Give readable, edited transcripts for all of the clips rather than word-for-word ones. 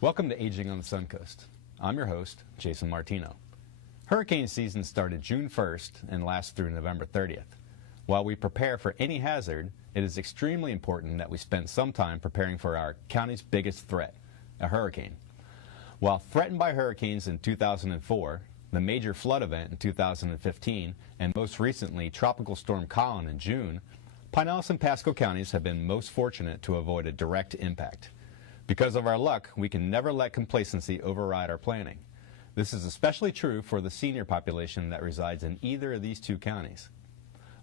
Welcome to Aging on the Suncoast. I'm your host, Jason Martino. Hurricane season started June 1st and lasts through November 30th. While we prepare for any hazard, it is extremely important that we spend some time preparing for our county's biggest threat, a hurricane. While threatened by hurricanes in 2004, the major flood event in 2015, and most recently Tropical Storm Colin in June, Pinellas and Pasco counties have been most fortunate to avoid a direct impact. Because of our luck, we can never let complacency override our planning. This is especially true for the senior population that resides in either of these two counties.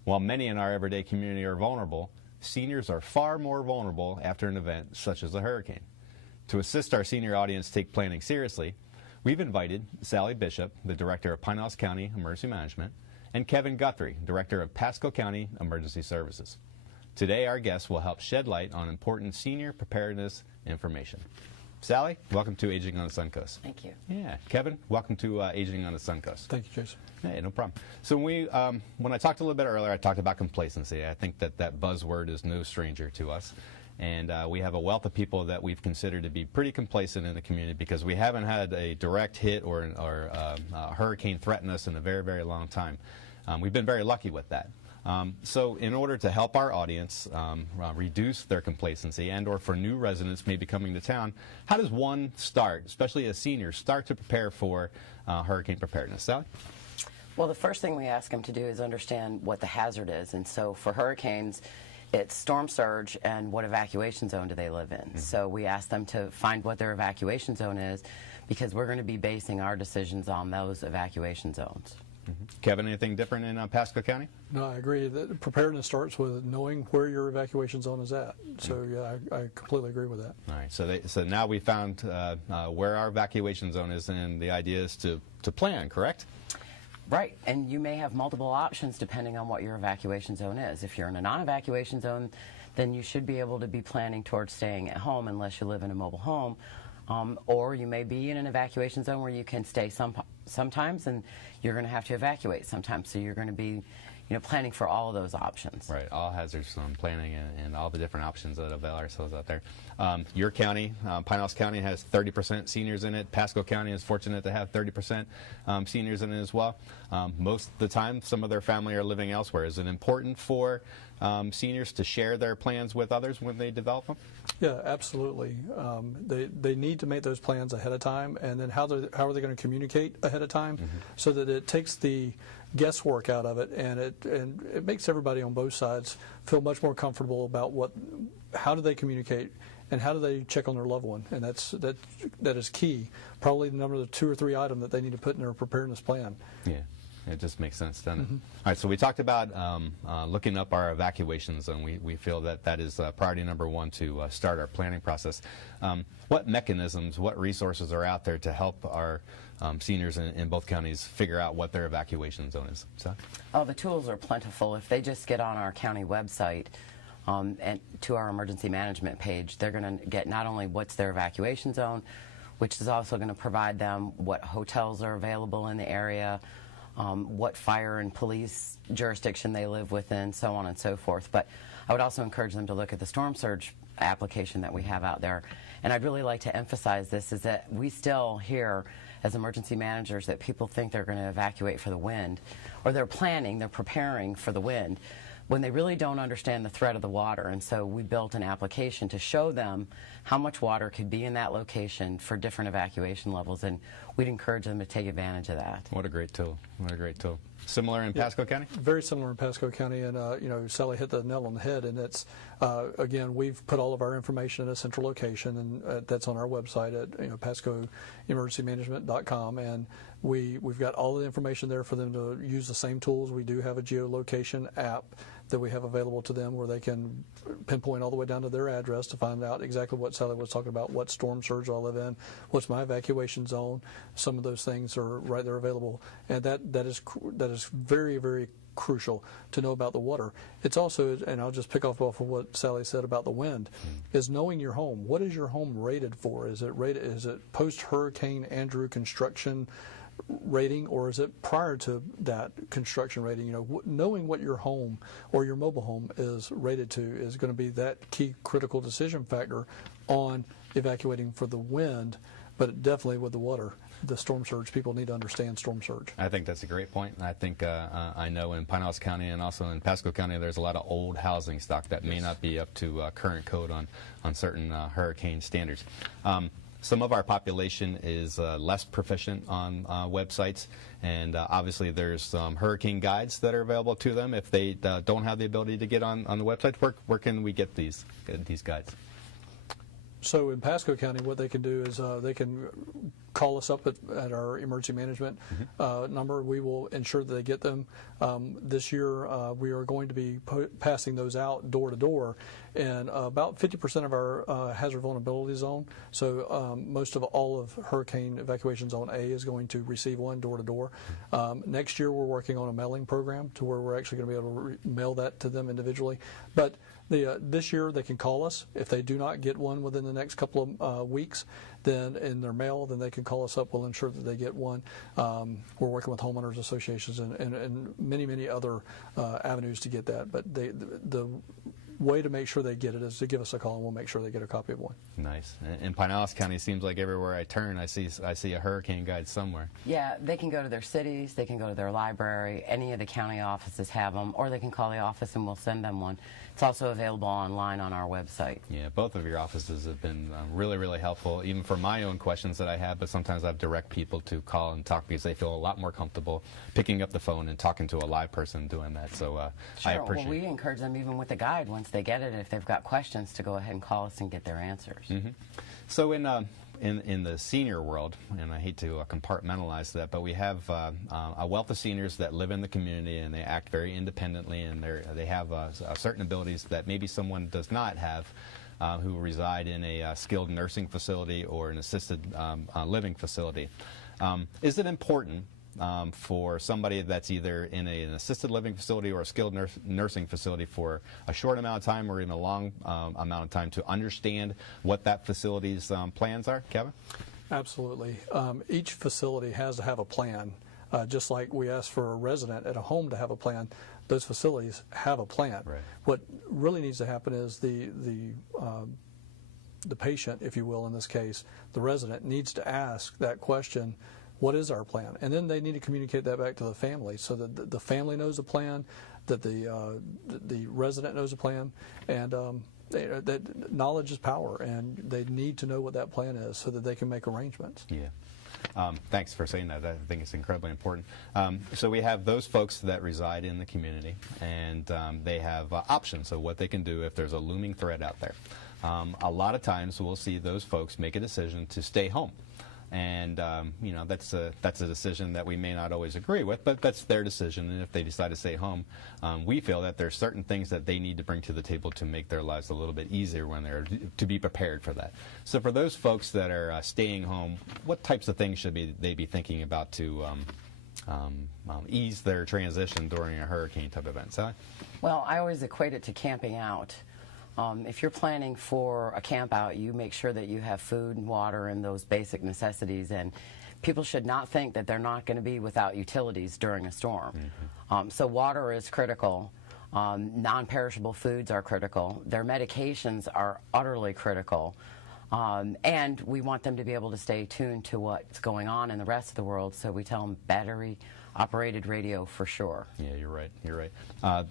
While many in our everyday community are vulnerable, seniors are far more vulnerable after an event such as a hurricane. To assist our senior audience take planning seriously, we've invited Sally Bishop, the Director of Pinellas County Emergency Management, and Kevin Guthrie, Director of Pasco County Emergency Services. Today, our guests will help shed light on important senior preparedness information. Sally, welcome to Aging on the Suncoast. Thank you. Yeah. Kevin, welcome to Aging on the Suncoast. Thank you, Jason. Hey, no problem. So when I talked a little bit earlier, I talked about complacency. I think that buzzword is no stranger to us. And we have a wealth of people that we've considered to be pretty complacent in the community because we haven't had a direct hit or a hurricane threaten us in a very, very long time. We've been very lucky with that. So in order to help our audience reduce their complacency and or for new residents maybe coming to town, how does one start, especially as seniors, start to prepare for hurricane preparedness? Sally? Well, the first thing we ask them to do is understand what the hazard is. And so for hurricanes, it's storm surge and what evacuation zone do they live in. Mm-hmm. So we ask them to find what their evacuation zone is because we're going to be basing our decisions on those evacuation zones. Mm-hmm. Kevin, anything different in Pasco County? No, I agree. The preparedness starts with knowing where your evacuation zone is at. So, yeah, I completely agree with that. All right. So now we found where our evacuation zone is, and the idea is to plan, correct? Right. And you may have multiple options depending on what your evacuation zone is. If you're in a non-evacuation zone, then you should be able to be planning towards staying at home unless you live in a mobile home. Or you may be in an evacuation zone where you can stay sometimes, and you're going to have to evacuate sometimes. So you're going to be, planning for all of those options. Right, all hazards planning and all the different options that avail ourselves out there. Your county, Pinellas County, has 30% seniors in it. Pasco County is fortunate to have 30% seniors in it as well. Most of the time, some of their family are living elsewhere. Is it important for seniors to share their plans with others when they develop them? Yeah, absolutely. They need to make those plans ahead of time, and then how are they going to communicate ahead of time, mm-hmm. so that it takes the guesswork out of it, and it makes everybody on both sides feel much more comfortable about how do they communicate and how do they check on their loved one, and that is key. Probably the number of 2 or 3 items that they need to put in their preparedness plan. Yeah. It just makes sense, doesn't it? Mm-hmm. All right, so we talked about looking up our evacuation zone. We feel that is priority number one to start our planning process. What mechanisms, what resources are out there to help our seniors in both counties figure out what their evacuation zone is? Oh, the tools are plentiful. If they just get on our county website and to our emergency management page, they're going to get not only what's their evacuation zone, which is also going to provide them what hotels are available in the area, what fire and police jurisdiction they live within, so on and so forth. But I would also encourage them to look at the storm surge application that we have out there. And I'd really like to emphasize this, is that we still hear as emergency managers that people think they're going to evacuate for the wind, or they're preparing for the wind, when they really don't understand the threat of the water. And so we built an application to show them how much water could be in that location for different evacuation levels, and we'd encourage them to take advantage of that. What a great tool. What a great tool. Similar in Pasco County? Very similar in Pasco County, and Sally hit the nail on the head, and it's, again, we've put all of our information at a central location, and that's on our website at PascoEmergencyManagement.com, and we've got all the information there for them to use the same tools. We do have a geolocation app that we have available to them where they can pinpoint all the way down to their address to find out exactly what Sally was talking about, what storm surge I live in, what's my evacuation zone. Some of those things are right there available, and that is very, very crucial to know about the water. It's also, and I'll just pick off of what Sally said about the wind, is knowing your home. What is your home rated for? Is it post-Hurricane Andrew construction? rating, or is it prior to that construction rating? Knowing what your home or your mobile home is rated to is going to be that key critical decision factor on evacuating for the wind, but definitely with the water. The storm surge, people need to understand storm surge. I think that's a great point. I think I know in Pinellas County and also in Pasco County there's a lot of old housing stock that may not be up to current code on certain hurricane standards. Some of our population is less proficient on websites, and obviously there's some hurricane guides that are available to them. If they don't have the ability to get on the website, where can we get these guides? So in Pasco County, what they can do is they can call us up at our emergency management number. We will ensure that they get them. This year, we are going to be passing those out door to door in about 50% of our hazard vulnerability zone. So most of all of Hurricane Evacuation Zone A is going to receive one door to door. Next year, we're working on a mailing program to where we're actually going to be able to mail that to them individually. But this year, they can call us. If they do not get one within the next couple of weeks, then in their mail, then they can call us up. We'll ensure that they get one. We're working with homeowners associations and many, many other avenues to get that. But the way to make sure they get it is to give us a call, and we'll make sure they get a copy of one. Nice. In Pinellas County, it seems like everywhere I turn, I see a hurricane guide somewhere. Yeah, they can go to their cities, they can go to their library, any of the county offices have them, or they can call the office and we'll send them one. It's also available online on our website. Yeah, both of your offices have been really, really helpful, even for my own questions that I have, but sometimes I have direct people to call and talk because they feel a lot more comfortable picking up the phone and talking to a live person doing that. So sure. I appreciate it. Well, we encourage them, even with the guide, once they get it, if they've got questions, to go ahead and call us and get their answers. Mm-hmm. So in the senior world, and I hate to compartmentalize that, but we have a wealth of seniors that live in the community and they act very independently, and they have certain abilities that maybe someone does not have who reside in a skilled nursing facility or an assisted living facility. Is it important for somebody that's either in an assisted living facility or a skilled nursing facility for a short amount of time or even a long amount of time to understand what that facility's plans are? Kevin? Absolutely. Each facility has to have a plan. Just like we ask for a resident at a home to have a plan, those facilities have a plan. Right. What really needs to happen is the patient, if you will, in this case, the resident needs to ask that question, what is our plan? And then they need to communicate that back to the family so that the family knows the plan, that the resident knows the plan, and that knowledge is power, and they need to know what that plan is so that they can make arrangements. Yeah. Thanks for saying that. I think it's incredibly important. So we have those folks that reside in the community, and they have options of what they can do if there's a looming threat out there. A lot of times we'll see those folks make a decision to stay home. And that's a decision that we may not always agree with, but that's their decision. And if they decide to stay home, we feel that there's certain things that they need to bring to the table to make their lives a little bit easier when they're to be prepared for that. So for those folks that are staying home, what types of things should they be thinking about to ease their transition during a hurricane type event? Sally? Well, I always equate it to camping out. If you're planning for a camp out, you make sure that you have food and water and those basic necessities, and people should not think that they're not going to be without utilities during a storm. Mm-hmm. So water is critical. Non-perishable foods are critical. Their medications are utterly critical. And we want them to be able to stay tuned to what's going on in the rest of the world, so we tell them battery-operated radio for sure. Yeah, you're right. You're right.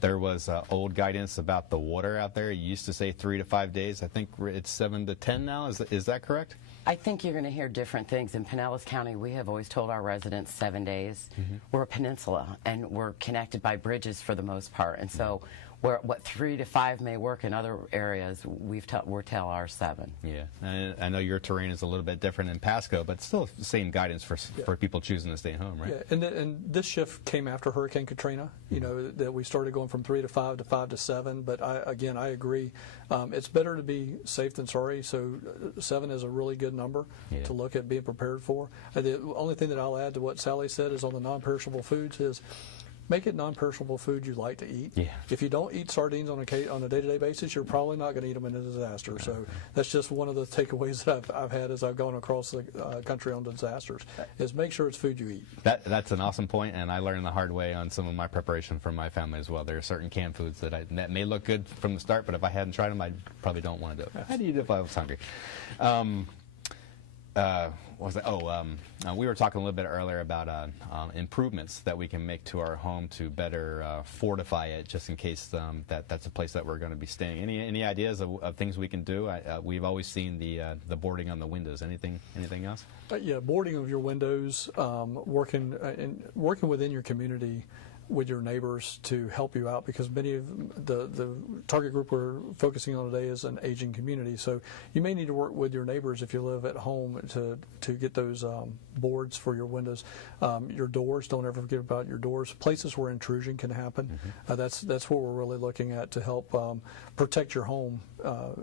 There was old guidance about the water out there. It used to say 3 to 5 days. I think it's 7 to 10 now. Is that correct? I think you're going to hear different things. In Pinellas County, we have always told our residents 7 days. Mm-hmm. We're a peninsula, and we're connected by bridges for the most part. And so what 3 to 5 may work in other areas, we tell our 7. Yeah, and I know your terrain is a little bit different in Pasco, but still the same guidance for people choosing to stay home, right? Yeah, and this shift came after Hurricane Katrina. You know, that we started going from 3 to 5 to 5 to 7. But I agree. It's better to be safe than sorry. So 7 is a really good number to look at being prepared for. The only thing that I'll add to what Sally said is on the non-perishable foods is make it non-perishable food you like to eat. Yeah. If you don't eat sardines on a day-to-day basis, you're probably not going to eat them in a disaster. So that's just one of the takeaways that I've had as I've gone across the country on disasters, is make sure it's food you eat. That's an awesome point, and I learned the hard way on some of my preparation for my family as well. There are certain canned foods that may look good from the start, but if I hadn't tried them, I probably don't want to do it. I'd eat it if I was hungry. What was that? We were talking a little bit earlier about improvements that we can make to our home to better fortify it, just in case that's a place that we're going to be staying. Any ideas of things we can do? We've always seen the boarding on the windows. Anything else? Yeah, boarding of your windows, working within your community with your neighbors to help you out, because many of the target group we're focusing on today is an aging community. So you may need to work with your neighbors if you live at home to get those boards for your windows. Your doors, don't ever forget about your doors. Places where intrusion can happen. That's what we're really looking at to help protect your home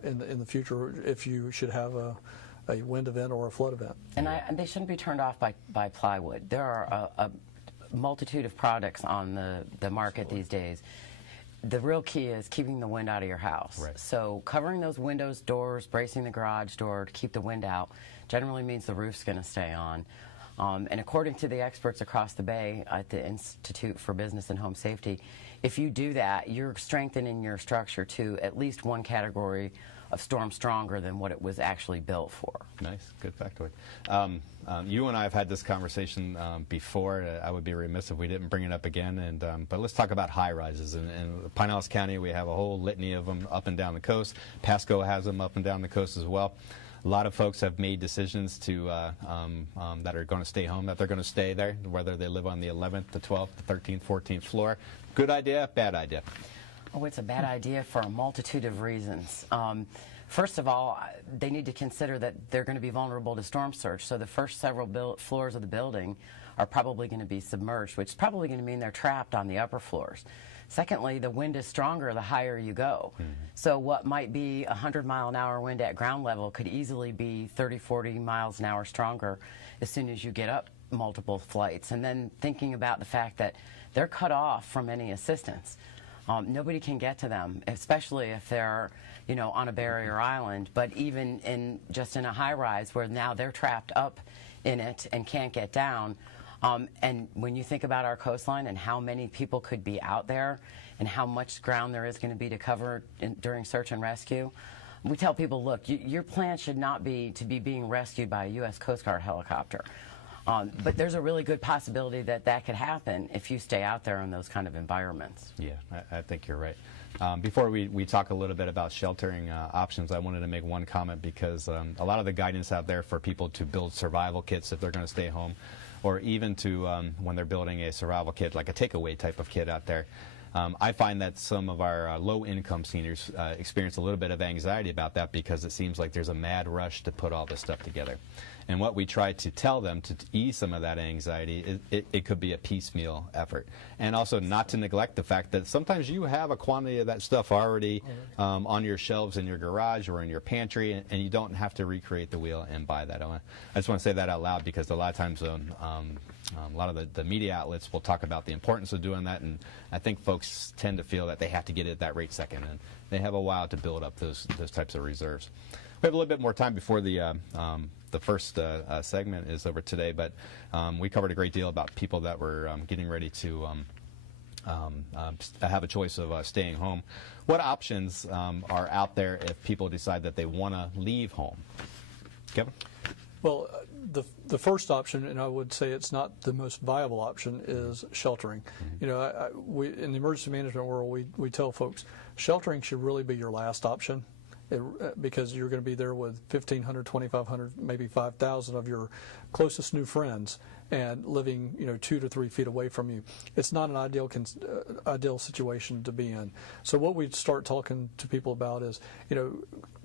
in the future if you should have a wind event or a flood event. And they shouldn't be turned off by plywood. There are a multitude of products on the market these days. The real key is keeping the wind out of your house. Right. So covering those windows, doors, bracing the garage door to keep the wind out generally means the roof's going to stay on. And according to the experts across the bay at the Institute for Business and Home Safety, if you do that, you're strengthening your structure to at least one category of storm stronger than what it was actually built for. Nice, good factoid. You and I have had this conversation before. I would be remiss if we didn't bring it up again. But let's talk about high rises. In Pinellas County, we have a whole litany of them up and down the coast. Pasco has them up and down the coast as well. A lot of folks have made decisions to that are going to stay home, that they're going to stay there, whether they live on the 11th, the 12th, the 13th, 14th floor. Good idea, bad idea? Oh, it's a bad idea for a multitude of reasons. First of all, they need to consider that they're going to be vulnerable to storm surge. So the first several floors of the building are probably going to be submerged, which is probably going to mean they're trapped on the upper floors. Secondly, the wind is stronger the higher you go. So what might be a 100-mile-an-hour wind at ground level could easily be 30, 40 miles an hour stronger as soon as you get up multiple flights. And then thinking about the fact that they're cut off from any assistance. Nobody can get to them, especially if they're, on a barrier island. But even in a high-rise where now they're trapped up in it and can't get down. And when you think about our coastline and how many people could be out there and how much ground there is going to be to cover during search and rescue, we tell people, look, your plan should not be to be being rescued by a U.S. Coast Guard helicopter. But there's a really good possibility that could happen if you stay out there in those kind of environments. Yeah, I think you're right. Before we talk a little bit about sheltering options, I wanted to make one comment because a lot of the guidance out there for people to build survival kits if they're going to stay home, or even to when they're building a survival kit, like a takeaway type of kit out there, I find that some of our low-income seniors experience a little bit of anxiety about that because it seems like there's a mad rush to put all this stuff together. And what we try to tell them to ease some of that anxiety, it could be a piecemeal effort. And also not to neglect the fact that sometimes you have a quantity of that stuff already on your shelves in your garage or in your pantry, and you don't have to recreate the wheel and buy that. I just want to say that out loud because a lot of times a lot of the media outlets will talk about the importance of doing that, and I think folks tend to feel that they have to get it that right second, and they have a while to build up those types of reserves. We have a little bit more time before the first segment is over today, but we covered a great deal about people that were getting ready to have a choice of staying home. What options are out there if people decide that they want to leave home? Kevin? Well, the first option, and I would say it's not the most viable option, is sheltering. We in the emergency management world, we tell folks sheltering should really be your last option. Because you're going to be there with 1,500, 2,500, maybe 5,000 of your closest new friends and living 2 to 3 feet away from you. It's not an ideal situation to be in. So what we start talking to people about is,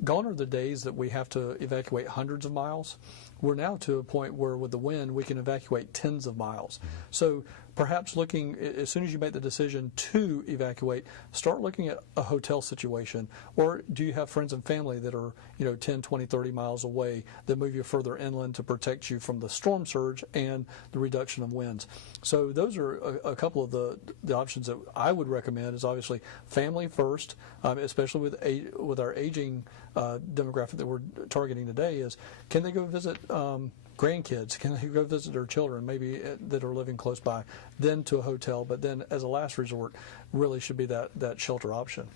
gone are the days that we have to evacuate hundreds of miles. We're now to a point where with the wind we can evacuate tens of miles. So perhaps looking, as soon as you make the decision to evacuate, start looking at a hotel situation. Or do you have friends and family that are 10, 20, 30 miles away that move you further inland to protect you from the storm surge and the reduction of winds. So those are a couple of the options that I would recommend. Is obviously family first, especially with our aging demographic that we're targeting today. Is can they go visit grandkids? Can they go visit their children, maybe that are living close by? Then to a hotel, but then as a last resort, really should be that shelter option.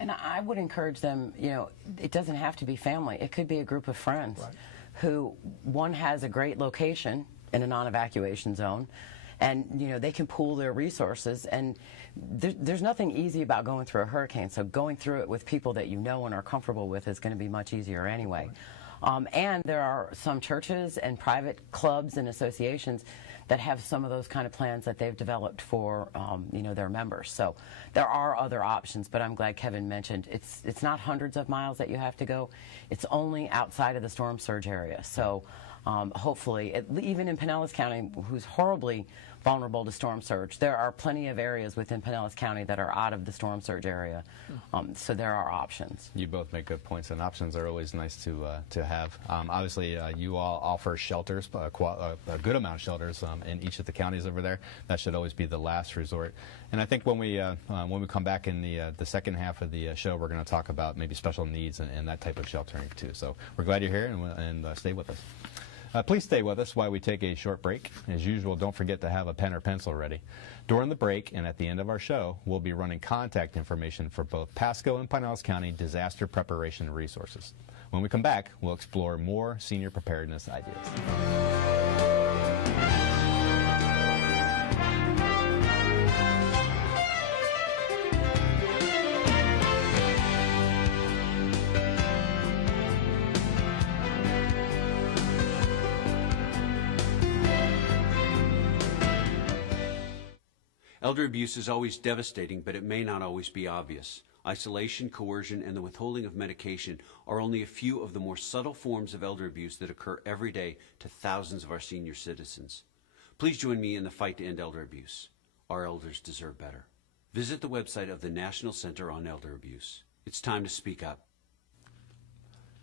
And I would encourage them, it doesn't have to be family. It could be a group of friends Right. who, one has a great location in a non-evacuation zone, and, they can pool their resources. And there's nothing easy about going through a hurricane, so going through it with people that you know and are comfortable with is going to be much easier anyway. And there are some churches and private clubs and associations that have some of those kind of plans that they've developed for their members. So there are other options, but I'm glad Kevin mentioned it's not hundreds of miles that you have to go. It's only outside of the storm surge area. So hopefully, even in Pinellas County, who's horribly vulnerable to storm surge, there are plenty of areas within Pinellas County that are out of the storm surge area. So there are options. You both make good points, and options are always nice to have. Obviously, you all offer shelters, a good amount of shelters in each of the counties over there. That should always be the last resort. And I think when we come back in the second half of the show, we're going to talk about maybe special needs and that type of sheltering too. So we're glad you're here, and stay with us. Please stay with us while we take a short break. As usual, don't forget to have a pen or pencil ready. During the break and at the end of our show, we'll be running contact information for both Pasco and Pinellas County disaster preparation resources. When we come back, we'll explore more senior preparedness ideas. Elder abuse is always devastating, but it may not always be obvious. Isolation, coercion, and the withholding of medication are only a few of the more subtle forms of elder abuse that occur every day to thousands of our senior citizens. Please join me in the fight to end elder abuse. Our elders deserve better. Visit the website of the National Center on Elder Abuse. It's time to speak up.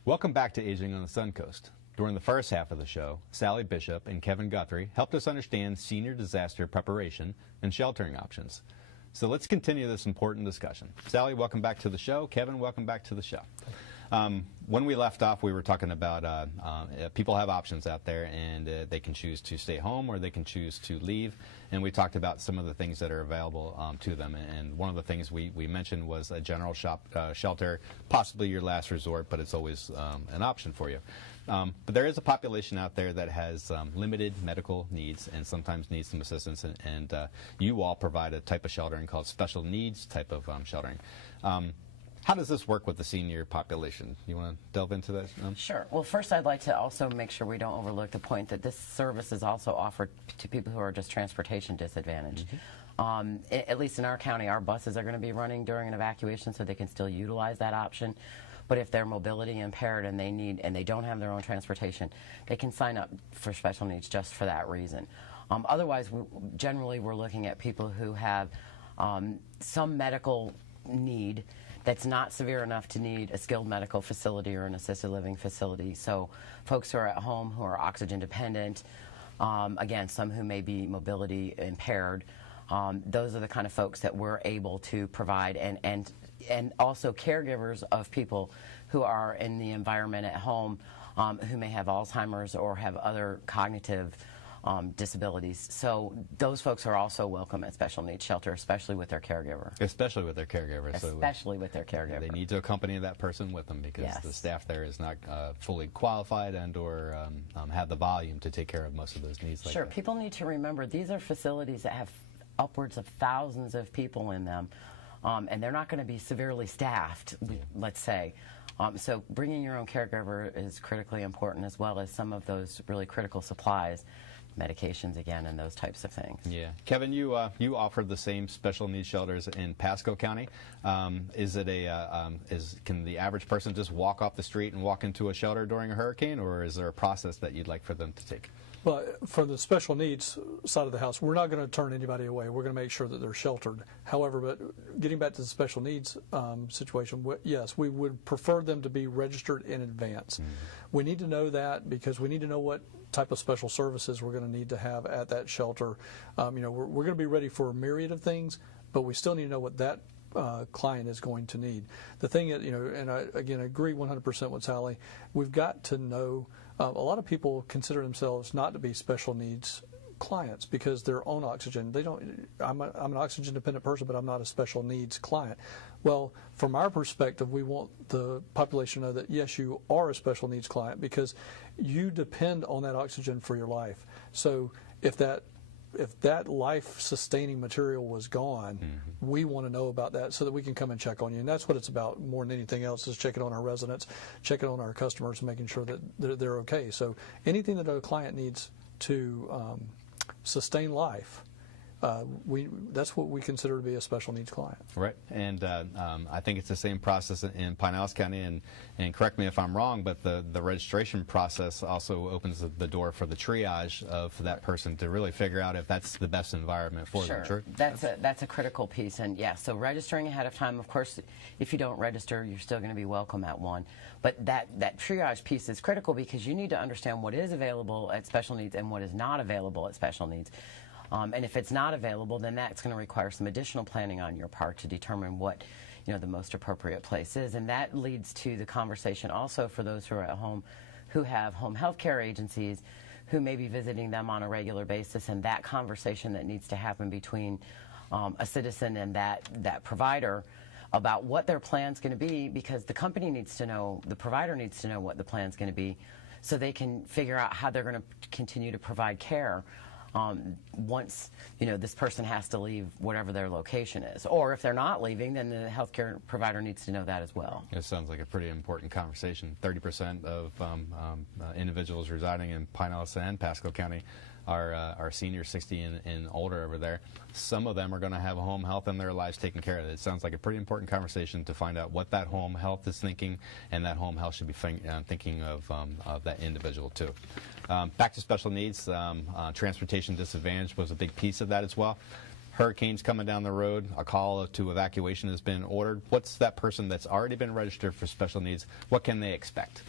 Welcome back to Aging on the Suncoast. During the first half of the show, Sally Bishop and Kevin Guthrie helped us understand senior disaster preparation and sheltering options. So let's continue this important discussion. Sally, welcome back to the show. Kevin, welcome back to the show. When we left off, we were talking about people have options out there, and they can choose to stay home or they can choose to leave. And we talked about some of the things that are available to them. And one of the things we mentioned was a general shelter, possibly your last resort, but it's always an option for you. But there is a population out there that has limited medical needs and sometimes needs some assistance, and you all provide a type of sheltering called special needs type of sheltering. How does this work with the senior population? You want to delve into that? Sure. Well, first I'd like to also make sure we don't overlook the point that this service is also offered to people who are just transportation disadvantaged. At least in our county, our buses are going to be running during an evacuation, so they can still utilize that option. But if they're mobility impaired and they don't have their own transportation, they can sign up for special needs just for that reason. Otherwise, generally we're looking at people who have some medical need that's not severe enough to need a skilled medical facility or an assisted living facility. So folks who are at home who are oxygen dependent, again, some who may be mobility impaired, those are the kind of folks that we're able to provide, and also caregivers of people who are in the environment at home who may have Alzheimer's or have other cognitive disabilities. So those folks are also welcome at special needs shelter, especially with their caregiver. Especially with their caregiver. Especially with their caregiver. They need to accompany that person with them because the staff there is not fully qualified and or have the volume to take care of most of those needs. Sure. People need to remember these are facilities that have upwards of thousands of people in them, and they're not going to be severely staffed, let's say. So bringing your own caregiver is critically important, as well as some of those really critical supplies, medications again, and those types of things. Yeah. Kevin, you offer the same special needs shelters in Pasco County. Can the average person just walk off the street and walk into a shelter during a hurricane, or is there a process that you'd like for them to take? Well, for the special needs side of the house, we're not going to turn anybody away. We're going to make sure that they're sheltered. However, but getting back to the special needs situation, yes, we would prefer them to be registered in advance. we need to know that because we need to know what type of special services we're going to need to have at that shelter. We're going to be ready for a myriad of things, but we still need to know what that client is going to need. The thing is, and I agree 100% with Sally, we've got to know, a lot of people consider themselves not to be special needs clients because they're on oxygen. I'm an oxygen dependent person, but I'm not a special needs client. Well, from our perspective, we want the population to know that yes, you are a special needs client because you depend on that oxygen for your life. So if that life-sustaining material was gone, we want to know about that so that we can come and check on you. And that's what it's about more than anything else, is checking on our residents, checking on our customers, and making sure that they're okay. So anything that a client needs to sustain life, that's what we consider to be a special needs client. Right, and I think it's the same process in Pinellas County, and correct me if I'm wrong, but the registration process also opens the door for the triage of that person to really figure out if that's the best environment for them. Sure, that's a critical piece, and yeah, so registering ahead of time. Of course, if you don't register, you're still going to be welcome at one. But that triage piece is critical because you need to understand what is available at special needs and what is not available at special needs. And if it's not available, then that's going to require some additional planning on your part to determine what the most appropriate place is. And that leads to the conversation also for those who are at home who have home health care agencies who may be visiting them on a regular basis, and that conversation that needs to happen between a citizen and that provider about what their plan's going to be, because the company needs to know, the provider needs to know what the plan's going to be so they can figure out how they're going to continue to provide care once this person has to leave whatever their location is, or if they're not leaving, then the healthcare provider needs to know that as well. It sounds like a pretty important conversation. 30% of individuals residing in Pinellas and Pasco County are seniors, 60 and older over there. Some of them are going to have home health in their lives taken care of. It sounds like a pretty important conversation to find out what that home health is thinking, and that home health should be thinking of that individual too. Back to special needs, transportation disadvantage was a big piece of that as well. Hurricanes coming down the road, a call to evacuation has been ordered. What's that person that's already been registered for special needs, what can they expect?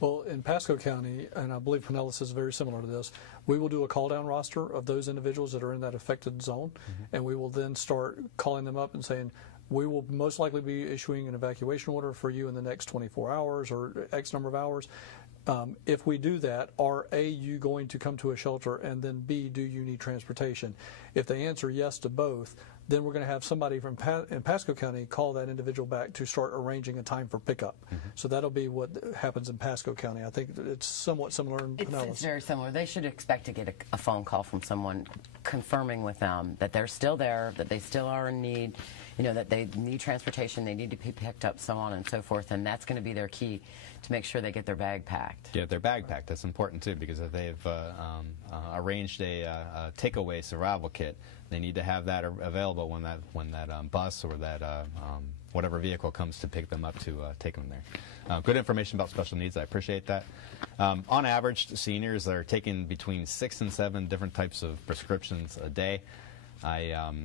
Well, in Pasco County, and I believe Pinellas is very similar to this, we will do a call-down roster of those individuals that are in that affected zone, and we will then start calling them up and saying, we will most likely be issuing an evacuation order for you in the next 24 hours or X number of hours. If we do that, are A, you going to come to a shelter, and then B, do you need transportation? If they answer yes to both, then we're going to have somebody from in Pasco County call that individual back to start arranging a time for pickup. So that'll be what happens in Pasco County. I think it's somewhat similar in Pinellas. It's very similar. They should expect to get a phone call from someone confirming with them that they're still there, that they still are in need, that they need transportation, they need to be picked up, so on and so forth, and that's going to be their key to make sure they get their bag packed. Yeah, their bag packed. That's important too, because if they've arranged a takeaway survival kit, they need to have that available when that bus or that whatever vehicle comes to pick them up to take them there. Good information about special needs. I appreciate that. On average, seniors are taking between 6 and 7 different types of prescriptions a day. I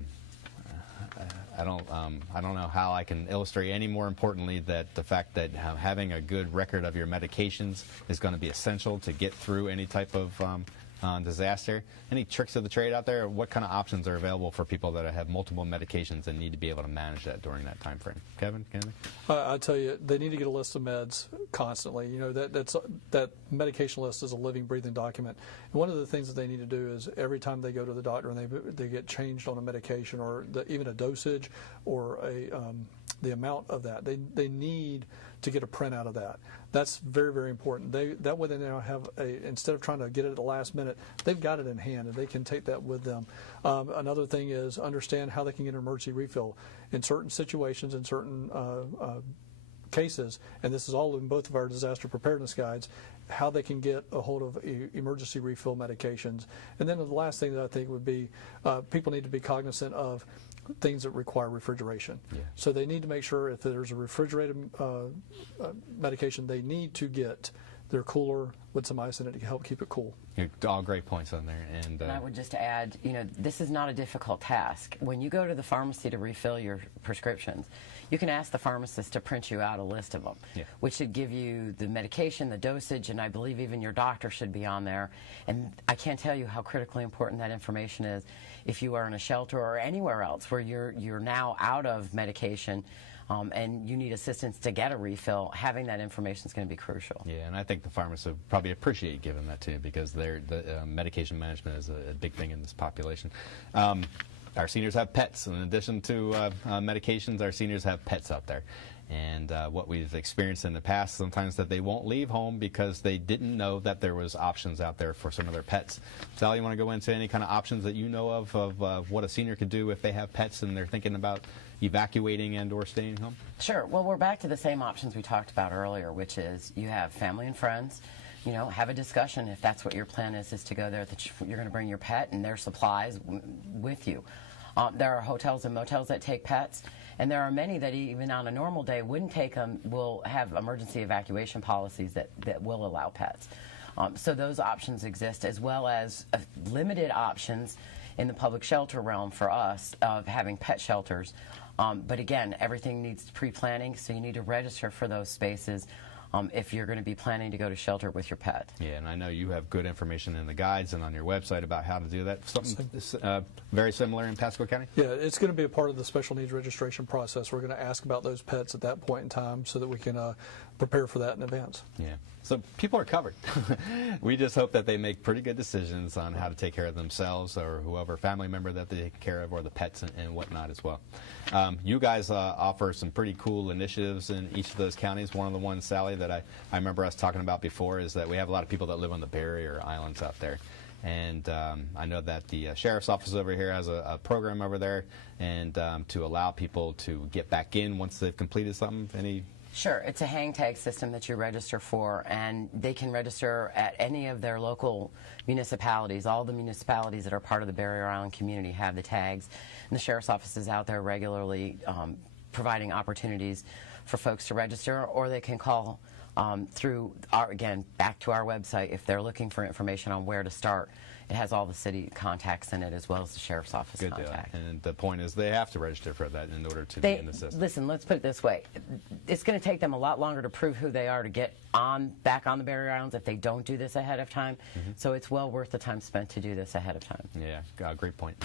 don't know how I can illustrate any more importantly that the fact that having a good record of your medications is going to be essential to get through any type of disaster. Any tricks of the trade out there? What kind of options are available for people that have multiple medications and need to be able to manage that during that time frame? Kevin, can I tell you, they need to get a list of meds constantly. That medication list is a living, breathing document. And one of the things that they need to do is every time they go to the doctor and they get changed on a medication or even a dosage or the amount of that, they need to get a printout of that. That's very, very important. That way they now have instead of trying to get it at the last minute, they've got it in hand and they can take that with them. Another thing is understand how they can get an emergency refill. In certain situations, in certain cases, and this is all in both of our disaster preparedness guides, how they can get a hold of emergency refill medications. And then the last thing that I think would be people need to be cognizant of things that require refrigeration. Yeah. So they need to make sure if there's a refrigerated medication, they need to get They're cooler with some ice in it to help keep it cool. All great points on there. And I would just add, this is not a difficult task. When you go to the pharmacy to refill your prescriptions, you can ask the pharmacist to print you out a list of them, which should give you the medication, the dosage, and I believe even your doctor should be on there. And I can't tell you how critically important that information is if you are in a shelter or anywhere else where you're now out of medication. And you need assistance to get a refill, having that information is going to be crucial. Yeah, and I think the pharmacists would probably appreciate giving that too, because the medication management is a big thing in this population. Our seniors have pets. In addition to medications, our seniors have pets out there. And what we've experienced in the past, sometimes that they won't leave home because they didn't know that there was options out there for some of their pets. Sally, you want to go into any kind of options that you know of what a senior could do if they have pets and they're thinking about evacuating and or staying home? Sure. Well, we're back to the same options we talked about earlier, which is you have family and friends. Have a discussion if that's what your plan is to go there, that you're going to bring your pet and their supplies with you. There are hotels and motels that take pets, and there are many that even on a normal day wouldn't take them, will have emergency evacuation policies that will allow pets. So those options exist, as well as limited options in the public shelter realm for us of having pet shelters. But again, everything needs pre-planning, so you need to register for those spaces if you're going to be planning to go to shelter with your pet. Yeah, and I know you have good information in the guides and on your website about how to do that. Something very similar in Pasco County? Yeah, it's going to be a part of the special needs registration process. We're going to ask about those pets at that point in time so that we can prepare for that in advance. Yeah. So people are covered. We just hope that they make pretty good decisions on how to take care of themselves or whoever family member that they take care of, or the pets and whatnot as well. You guys offer some pretty cool initiatives in each of those counties. One of the ones, Sally, that I remember us talking about before is that we have a lot of people that live on the barrier islands out there. And I know that the sheriff's office over here has a program over there, and to allow people to get back in once they've completed something. Sure. It's a hang tag system that you register for, and they can register at any of their local municipalities. All the municipalities that are part of the Barrier Island community have the tags, and the sheriff's office is out there regularly providing opportunities for folks to register, or they can call through again, back to our website if they're looking for information on where to start. It has all the city contacts in it, as well as the sheriff's office contact. And the point is they have to register for that in order to be in the system. Listen, let's put it this way. It's going to take them a lot longer to prove who they are to get back on the Barrier Islands if they don't do this ahead of time. So it's well worth the time spent to do this ahead of time. Yeah, great point.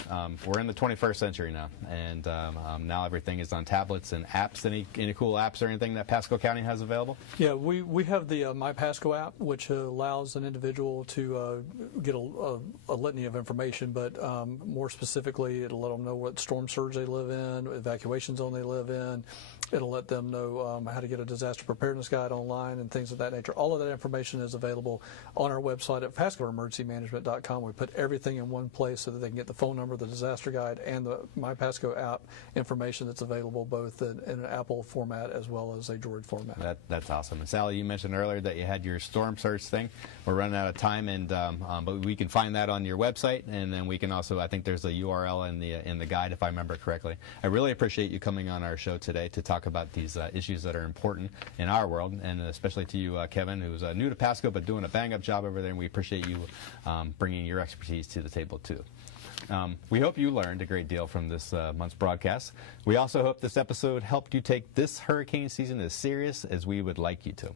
We're in the 21st century now, and now everything is on tablets and apps. Any cool apps or anything that Pasco County has available? Yeah, we have the My Pasco app, which allows an individual to get a litany of information, but more specifically, it'll let them know what storm surge they live in, evacuation zone they live in. It'll let them know how to get a disaster preparedness guide online and things of that nature. All of that information is available on our website at PascoEmergencyManagement.com. We put everything in one place so that they can get the phone number, the disaster guide, and the My Pasco app information that's available both in an Apple format as well as a Droid format. That's awesome. And Sally, you mentioned earlier that you had your storm surge thing. We're running out of time, and but we can find that on your website, and then we can also, I think there's a URL in the guide if I remember correctly. I really appreciate you coming on our show today to talk about these issues that are important in our world, and especially to you, Kevin, who's new to Pasco but doing a bang-up job over there, and we appreciate you bringing your expertise to the table too. We hope you learned a great deal from this month's broadcast. We also hope this episode helped you take this hurricane season as serious as we would like you to.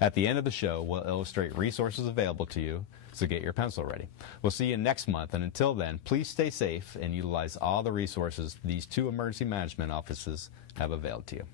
At the end of the show, we'll illustrate resources available to you, so get your pencil ready. We'll see you next month, and until then, please stay safe and utilize all the resources these two emergency management offices have availed to you.